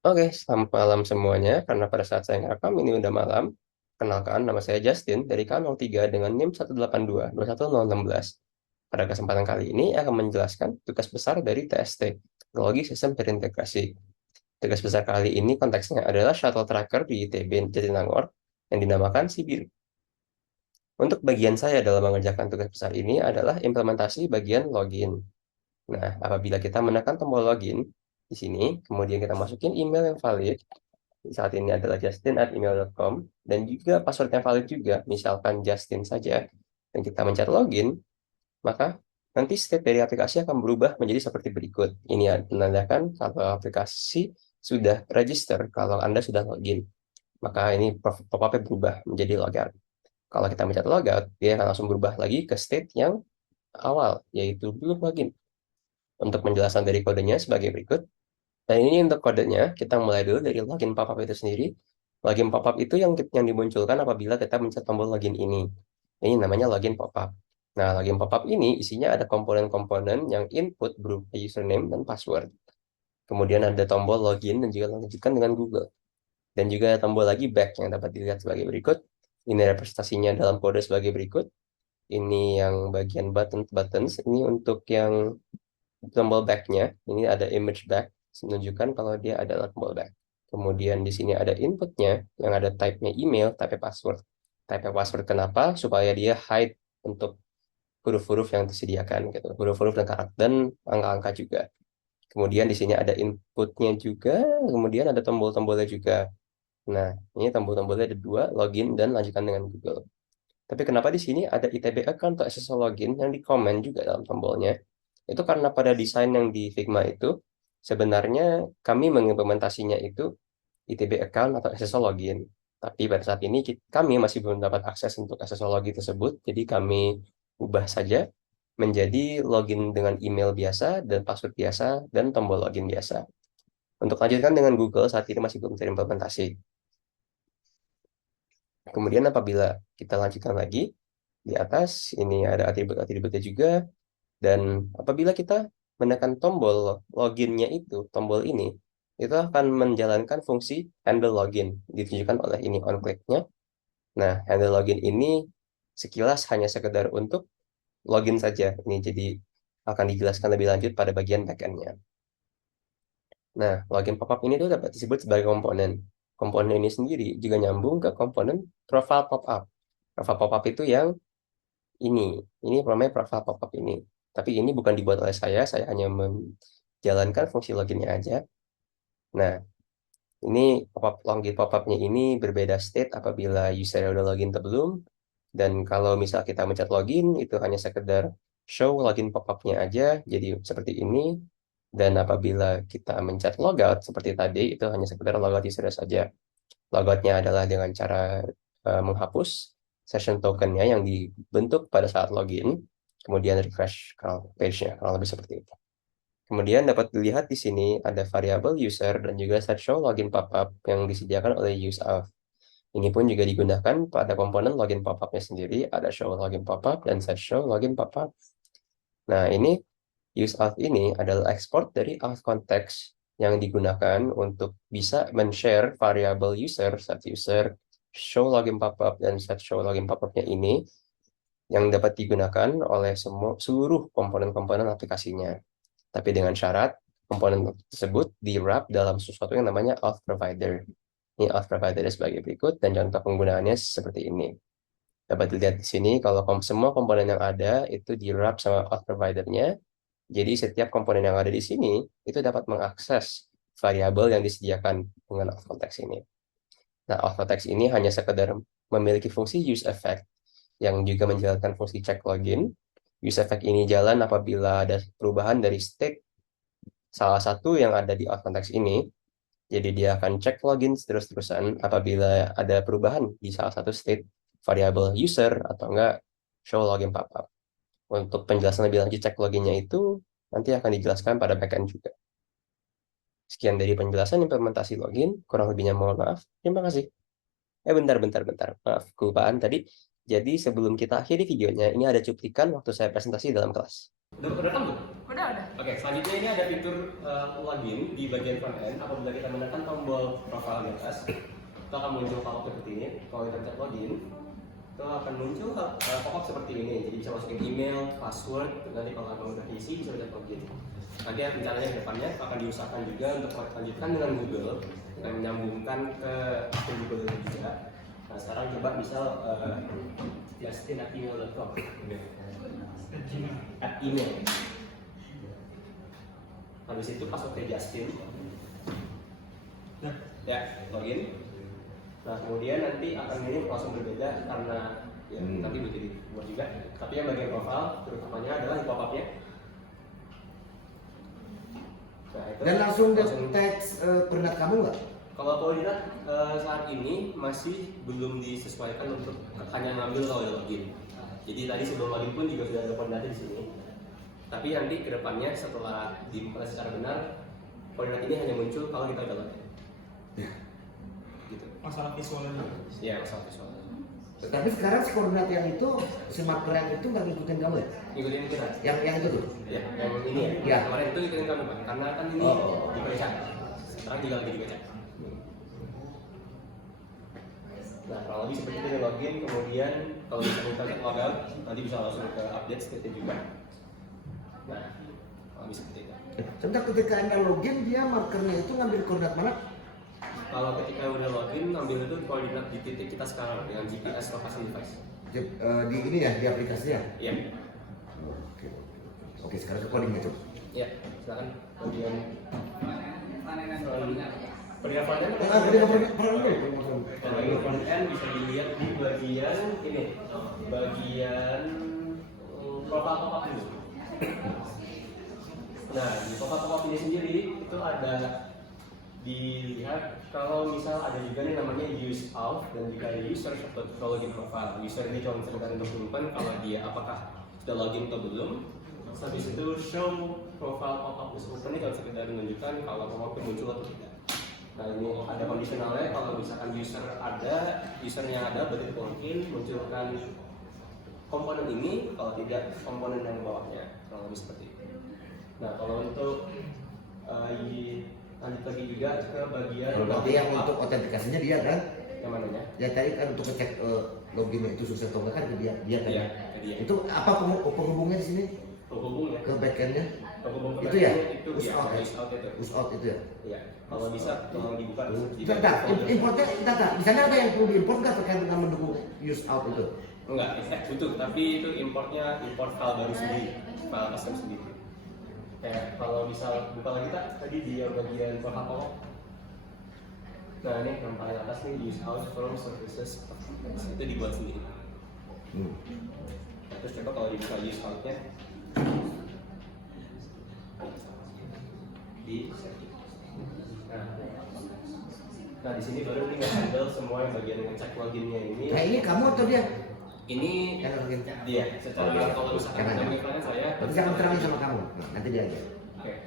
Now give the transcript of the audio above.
Oke, selamat malam semuanya. Karena pada saat saya ngerekam ini udah malam. Kenalkan, nama saya Justin dari K03 dengan NIM 182210016. Pada kesempatan kali ini akan menjelaskan tugas besar dari TST, Teknologi Sistem Terintegrasi. Tugas besar kali ini konteksnya adalah shuttle tracker di ITB Jatinangor yang dinamakan Sibiru. Untuk bagian saya dalam mengerjakan tugas besar ini adalah implementasi bagian login. Nah, apabila kita menekan tombol login di sini, kemudian kita masukin email yang valid, saat ini adalah justin@email.com, dan juga password yang valid juga, misalkan Justin saja, dan kita mencet login, maka nanti state dari aplikasi akan berubah menjadi seperti berikut. Ini menandakan kalau aplikasi sudah register, kalau Anda sudah login. Maka ini pop-up-nya berubah menjadi logout. Kalau kita mencet logout, dia akan langsung berubah lagi ke state yang awal, yaitu belum login. Untuk penjelasan dari kodenya sebagai berikut. Nah, ini untuk kodenya, kita mulai dulu dari login pop-up itu sendiri. Login pop-up itu yang dimunculkan apabila kita mencet tombol login ini. Ini namanya login pop-up. Nah, login pop-up ini isinya ada komponen-komponen yang input berupa username dan password. Kemudian ada tombol login dan juga lanjutkan dengan Google. Dan juga tombol lagi back yang dapat dilihat sebagai berikut. Ini representasinya dalam kode sebagai berikut. Ini yang bagian buttons. Ini untuk yang tombol back-nya. Ini ada image back, menunjukkan kalau dia adalah tombol back. Kemudian di sini ada inputnya, yang ada type-nya email, type password. Type password kenapa? Supaya dia hide untuk huruf-huruf yang disediakan, gitu. Huruf-huruf dan karakter dan angka-angka juga. Kemudian di sini ada inputnya juga, kemudian ada tombol-tombolnya juga. Nah, ini tombol-tombolnya ada dua, login dan lanjutkan dengan Google. Tapi kenapa di sini ada ITB account atau SSL login yang di comment juga dalam tombolnya? Itu karena pada desain yang di Figma itu, sebenarnya kami mengimplementasinya itu ITB account atau SSL login. Tapi pada saat ini kami masih belum dapat akses untuk SSL login tersebut, jadi kami ubah saja menjadi login dengan email biasa dan password biasa dan tombol login biasa. Untuk lanjutkan dengan Google saat ini masih belum terimplementasi. Kemudian apabila kita lanjutkan lagi, di atas ini ada atribut-atributnya juga, dan apabila kita menekan tombol loginnya itu, tombol ini, itu akan menjalankan fungsi handle login, ditunjukkan oleh ini on click-nya. Nah, handle login ini sekilas hanya sekedar untuk login saja. Ini jadi akan dijelaskan lebih lanjut pada bagian backend-nya. Nah, login pop-up ini tuh dapat disebut sebagai komponen. Komponen ini sendiri juga nyambung ke komponen profile pop-up. Profile pop-up itu yang ini namanya profile pop-up ini. Tapi ini bukan dibuat oleh saya hanya menjalankan fungsi loginnya aja. Nah, ini login pop-up-nya ini berbeda state apabila user udah login atau belum. Dan kalau misal kita mencet login, itu hanya sekedar show login pop-up-nya aja, jadi seperti ini. Dan apabila kita mencet logout seperti tadi, itu hanya sekedar logout user saja. Logoutnya adalah dengan cara menghapus session token-nya yang dibentuk pada saat login, kemudian refresh page-nya, kalau lebih seperti itu. Kemudian dapat dilihat di sini ada variabel user dan juga set show login pop-up yang disediakan oleh useof. Ini pun juga digunakan pada komponen login pop-up-nya sendiri, ada show login pop-up dan set show login pop-up. Nah, ini useof ini adalah export dari auth context yang digunakan untuk bisa men-share variabel user, set user, show login pop-up, dan set show login pop-up-nya ini yang dapat digunakan oleh seluruh komponen-komponen aplikasinya. Tapi dengan syarat komponen tersebut di-wrap dalam sesuatu yang namanya auth provider. Ini auth provider sebagai berikut dan contoh penggunaannya seperti ini. Dapat dilihat di sini kalau semua komponen yang ada itu di-wrap sama auth providernya. Jadi setiap komponen yang ada di sini itu dapat mengakses variabel yang disediakan dengan auth context ini. Nah, auth context ini hanya sekedar memiliki fungsi use effect yang juga menjalankan fungsi check login. Use effect ini jalan apabila ada perubahan dari state salah satu yang ada di auth context ini. Jadi dia akan cek login terus-terusan apabila ada perubahan di salah satu state variabel user atau enggak show login pop-up. Untuk penjelasan lebih lanjut cek loginnya itu nanti akan dijelaskan pada backend juga. Sekian dari penjelasan implementasi login, kurang lebihnya mohon maaf. Terima kasih. Bentar. Maaf, kelupaan tadi. Jadi sebelum kita akhiri videonya, ini ada cuplikan waktu saya presentasi dalam kelas. Udah rekam belum? Udah. Oke, selanjutnya ini ada fitur login di bagian front end. Apabila kita menekan tombol profile di atas, itu akan muncul pop-up seperti ini. Kalau kita pencet login, itu akan muncul pop-up seperti ini. Jadi bisa masukin email, password, nanti kalau mau udah isi bisa pencet login. Nanti rencananya ke depannya akan diusahakan juga untuk lanjutkan dengan Google dan menyambungkan ke akun Google juga. Nah sekarang coba misal justin@email.com @email. Habis itu passwordnya Justin. Ya, login. Nah kemudian nanti akan ini langsung berbeda karena ya, nanti bisa dibuat juga. Tapi yang bagian profile terutamanya adalah di pop-up-nya. Nah, itu Dan langsung teks koordinat kamu nggak? Kalau koordinat saat ini masih belum disesuaikan untuk hanya ngambil kalau udah login. Jadi tadi sebelum login pun juga sudah ada koordinatnya di sini. Tapi nanti kedepannya setelah dibuka secara benar, koordinat ini hanya muncul kalau kita udah login. Ya. Gitu. Masalah visualnya. Iya, masalah visual. Tapi sekarang si koordinat yang itu, si marker yang itu nggak ngikutin kamu ya? Ngikutin kita. Yang itu tuh? Ya, yang ini ya. Ya. Kemarin itu ngikutin kami Pak, karena kan ini dibaca. Sekarang juga lagi dibaca. Nah, kalau lebih seperti itu login, kemudian kalau bisa kita logout, nanti bisa langsung ke update state juga. Nah, kalau bisa seperti itu. Sebentar ketika Anda login, dia markernya itu ngambil koordinat mana? Kalau ketika udah login, ambil itu koordinat di titik kita sekarang dengan GPS lokasi device. Di ini ya, di aplikasinya? Iya. Oke, sekarang ke codingnya coba. Iya, silakan. Kemudian koordinat front end. Koordinat front end bisa dilihat di bagian ini, bagian pop-up ini. Nah, di pop-up ini sendiri itu ada dilihat kalau misal ada juga nih namanya use out dan juga ada user atau login profile. User ini cuma sekedar untuk menunjukkan kalau dia apakah sudah login atau belum. Habis itu show profile pop-up is open ini kalau sekedar menunjukkan kalau pop-up itu muncul atau tidak. Nah ini ada kondisionalnya kalau misalkan usernya ada berarti mungkin munculkan komponen ini, kalau tidak komponen yang bawahnya, kalau lebih seperti itu. Nah kalau untuk lanjut lagi juga ke bagian Berarti yang untuk autentikasinya dia kan? Yang mananya? Ya tadi kan untuk ngecek loginnya itu sukses atau enggak kan ke dia kan? Iya, ke dia. Itu apa penghubungnya di sini? Penghubung ya? Ke backendnya? Penghubung ke Itu ya? Itu Push ya, out ya? push out itu. Push out itu ya? Iya, kalau bisa tolong dibuka. Bentar, importnya data. Di sana ada yang perlu diimport nggak terkait dengan mendukung use out itu? Enggak, butuh, tapi itu importnya import file baru sendiri, file custom sendiri. Kayak kalau bisa buka lagi tak tadi di bagian bawah. Nah ini yang paling atas nih use out from services itu dibuat sendiri. Terus coba kalau dibuka use outnya di setting. Nah di sini baru nih handle semua yang bagian ngecek loginnya ini. Nah ini kamu atau dia? Ini Yang login. dia secara kalau misalkan Karena saya Berarti saya akan terangin sama kamu. Nah, nanti dia aja. Oke.